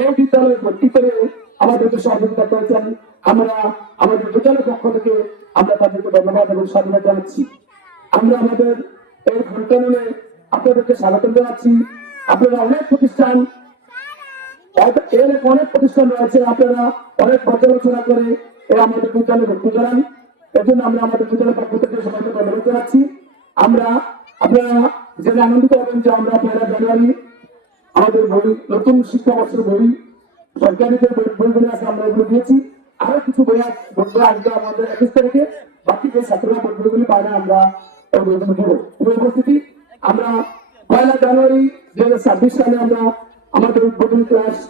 এই বিদ্যালয়ে ভর্তি করে আমাদেরকে সহযোগিতা করেছেন। আমরা আমাদের বিদ্যালয়ের পক্ষ থেকে আমরা তাদেরকে ধন্যবাদ এবং স্বাধীনতা জানাচ্ছি। আমরা আমাদের এই ভোটদানে আপনাদেরকে স্বাগত জানাচ্ছি। আপনারা অনেক প্রতিষ্ঠান, এর অনেক প্রতিষ্ঠান রয়েছে, আপনারা অনেক পর্যালোচনা করে এই আমাদের বিদ্যালয়ে ভর্তি করান। এজন্য আমরা আমাদের বিদ্যালয়ের পক্ষ থেকে সবাইকে ধন্যবাদ জানাচ্ছি। আমরা, আপনারা জেনে আনন্দিত হবেন যে আমরা পয়লা জানুয়ারি আমাদের বই নতুন শিক্ষাবর্ষের বই সরকারি যে বই- বইগুলো আছে, আমরা এগুলো দিয়েছি। আরও কিছু বই বইগুলো আসবে আমাদের একুশ তারিখে। বাকি যে ছাত্ররা বই- বইগুলি পায় না আমরা উপস্থিতি, আমরা পয়লা জানুয়ারি দুই হাজার ছাব্বিশ সালে আমরা আমাদের উদ্বোধনী ক্লাস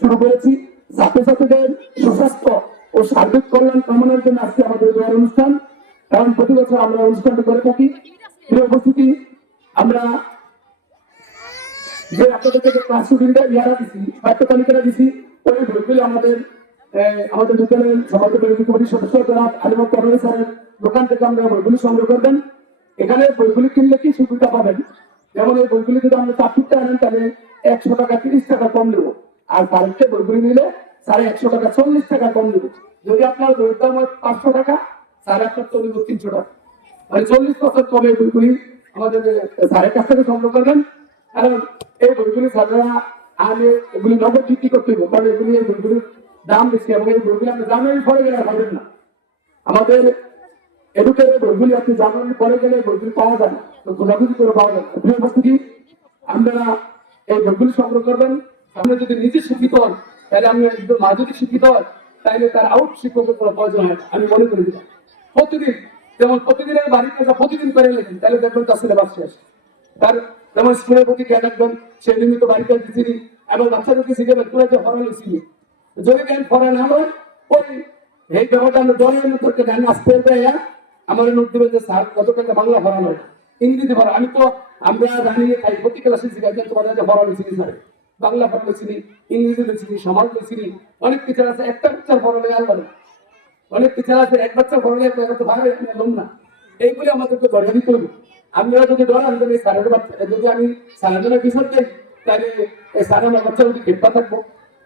শুরু করেছি। ছাত্রছাত্রীদের সুস্বাস্থ্য ও সার্বিক কল্যাণ কামনার জন্য আজকে আমাদের অনুষ্ঠান। কারণ প্রতি বছর আমরা অনুষ্ঠানটা করে থাকি। উপস্থিতি, আমরা যে আপনাদেরকে ক্লাস শুটিংটা ইয়ারা দিছি বাক্য তালিকাটা দিছি, ওই বইগুলো আমাদের আমাদের বিদ্যালয়ের সমাজ বিরোধী কমিটির সদস্য যারা আলিমত কর্মী স্যারের দোকান থেকে আমরা বইগুলি সংগ্রহ করবেন এখানে বইগুলি কিনলে কি সুবিধা পাবেন? যেমন এই বইগুলি যদি আমরা চার ফুটটা আনেন, তাহলে একশো টাকা, তিরিশ টাকা কম দেবো আর তারিখে বইগুলি নিলে সাড়ে একশো টাকা, চল্লিশ টাকা কম দেবো যদি আপনার বইয়ের দাম হয় পাঁচশো টাকা, সাড়ে তো নেব তিনশো টাকা। মানে চল্লিশ বছর কমে বইগুলি আমাদের স্যারের কাছ থেকে সংগ্রহ করবেন এই বইগুলি সাধারণ আগে এগুলি নগদ বিক্রি করতে হবে। কারণ এগুলি এই বইগুলির দাম বেশি এবং এই বইগুলি আপনি জানুয়ারি পরে গেলে পাবেন না। আমাদের এডুকেটেড বইগুলি আপনি জানুয়ারি পরে গেলে বইগুলি পাওয়া যায় না। তো খোঁজাখুঁজি করে পাওয়া যায় না। প্রিয় উপস্থিতি আপনারা এই বইগুলি সংগ্রহ করবেন। আপনি যদি নিজে শিক্ষিত হন, তাহলে আমি একদম মা যদি শিক্ষিত হয়, তাহলে তার আউট শিক্ষকের কোনো প্রয়োজন হয় আমি মনে করে দিলাম প্রতিদিন, যেমন প্রতিদিনের কাজ প্রতিদিন করে লেখেন, তাহলে দেখবেন তার সিলেবাস শেষ। তার যেমন স্কুলের প্রতি খেয়াল রাখবেন, সে নিয়মিত বাড়িতে দিচ্ছিনি এবং বাচ্চাদেরকে শিখাবেন তোরা যে ফরা লিখিনি যদি জ্ঞান ফরা না হয় ওই এই ব্যাপারটা আমরা দলের মধ্যে জ্ঞান আসতে দেয় আমাদের নোট দিবে যে, স্যার কত টাকা বাংলা নয় ইংরেজি ফরা আমি তো, আমরা জানি, তাই প্রতি ক্লাসে শিখাই যে তোমাদের যে ফরা লিখিনি স্যার? বাংলা ফরা লিখিনি ইংরেজি লিখিনি সমাজ লিখিনি অনেক কিছু আছে, একটা পিকচার ফরা লেগে না অনেক টিচার আছে, এক বাচ্চা এক বাচ্চা ভালো না। এইগুলি আমাদেরকে দরকারি করবে। আপনারা যদি ডরান তাহলে স্যারের বাচ্চা যদি আমি জন্য বিষয় দেই, তাহলে এই স্যার আমার বাচ্চা যদি খেপা থাকব?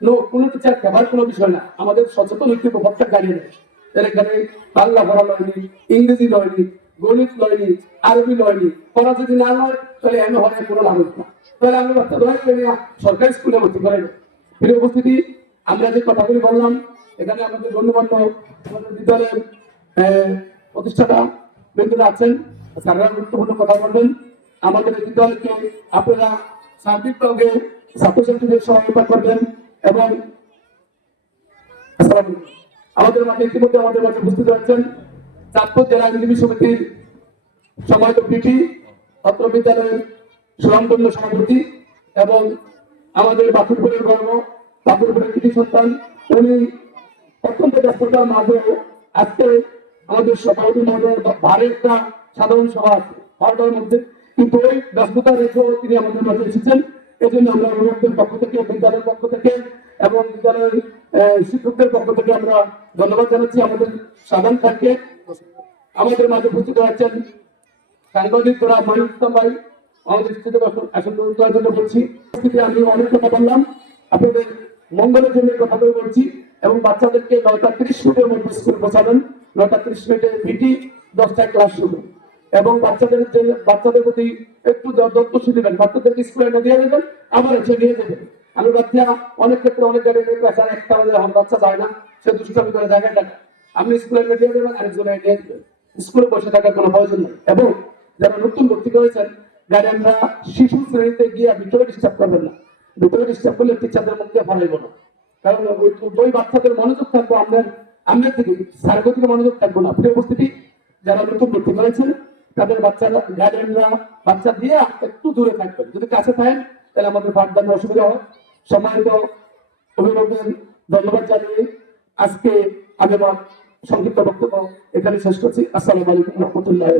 নো কোনো টিচার খেপার কোনো বিষয় না। আমাদের সচেতন হইতে প্রত্যেক গাড়িয়ে নেয় এখানে বাংলা পড়া লয়নি, ইংরেজি লয়নি, গণিত লয়নি, আরবি লয়নি, পড়া যদি না হয়, তাহলে এমন হয় কোনো লাভ হচ্ছে না। তাহলে আমি বাচ্চা দয়া করে সরকারি স্কুলে ভর্তি করেন প্রিয় উপস্থিতি, আমরা যে কথাগুলি বললাম, এখানে আমাদের গণ্যমান্য আমাদের বিদ্যালয়ের প্রতিষ্ঠাতা বৃন্দরা আছেন। স্যাররা গুরুত্বপূর্ণ কথা বলবেন। আমাদের বিদ্যালয়কে আপনারা ছাত্রছাত্রীদের সহায়তা করবেন এবং আমাদের মাঝে ইতিমধ্যে আমাদের মাঝে উপস্থিত আছেন চাঁদপুর জেলা আইনজীবী সমিতির পিটি ছাত্র বিদ্যালয়ের সুনামধন্য সভাপতি এবং আমাদের বাকুরপুরের গর্ব বাকুরপুরের কৃতি সন্তান। উনি অত্যন্ত ব্যস্ততার মাঝে আজকে আমাদের সভাপতি মহোদয়ের ভারে একটা সাধারণ সভা আছে বারোটার মধ্যে। কিন্তু ওই ব্যস্ততা রেখে তিনি আমাদের মাঝে এসেছেন। এই জন্য আমরা অভিভাবকদের পক্ষ থেকে, বিদ্যালয়ের পক্ষ থেকে এবং বিদ্যালয়ের শিক্ষকদের পক্ষ থেকে আমরা ধন্যবাদ জানাচ্ছি। আমাদের সাধারণ খানকে আমাদের মাঝে উপস্থিত আছেন সাংবাদিক তোরা মানুষ ভাই, আমাদের স্থিতি আসন করার জন্য বলছি আমি অনেক কথা বললাম। আপনাদের মঙ্গলের জন্য কথা বলে বলছি এবং বাচ্চাদেরকে নয়টা ত্রিশ মিনিটের মধ্যে স্কুল পৌঁছাবেন। নয়টা ত্রিশ মিনিটের পিটি, দশটায় ক্লাস শুরু। এবং বাচ্চাদের বাচ্চাদের প্রতি একটু দত্তশী দিবেন বাচ্চাদেরকে স্কুলে এনে দিয়ে দেবেন, আবার এসে নিয়ে দেবেন। আমি বাচ্চা অনেক ক্ষেত্রে অনেক জায়গায় একটা আমার বাচ্চা যায় না, সে দুষ্টামি করে জায়গায় টাকা আপনি স্কুলে এনে দিয়ে দেবেন, আরেকজনে নিয়ে দেবেন। স্কুলে বসে থাকার কোনো প্রয়োজন নেই। এবং যারা নতুন ভর্তি করেছেন গার্ডিয়ানরা শিশু শ্রেণীতে গিয়ে ভিতরে ডিস্টার্ব করবেন না। ভিতরে ডিস্টার্ব করলে টিচারদের মধ্যে ভালোই না। কারণ ওই- বাচ্চাদের মনোযোগ থাকব আমরা আমরা থেকে স্যারগো মনোযোগ থাকব না। প্রিয় উপস্থিতি যারা নতুন ভর্তি করেছেন তাদের বাচ্চারা গার্জেনরা বাচ্চা দিয়ে একটু দূরে থাকবেন যদি কাছে থাকেন, তাহলে আমাদের পাঠদানের অসুবিধা হয়। সম্মানিত অভিভাবকদের ধন্যবাদ জানিয়ে আজকে আমি আমার সংক্ষিপ্ত বক্তব্য এখানে শেষ করছি। আসসালামু আলাইকুম রহমতুল্লাহ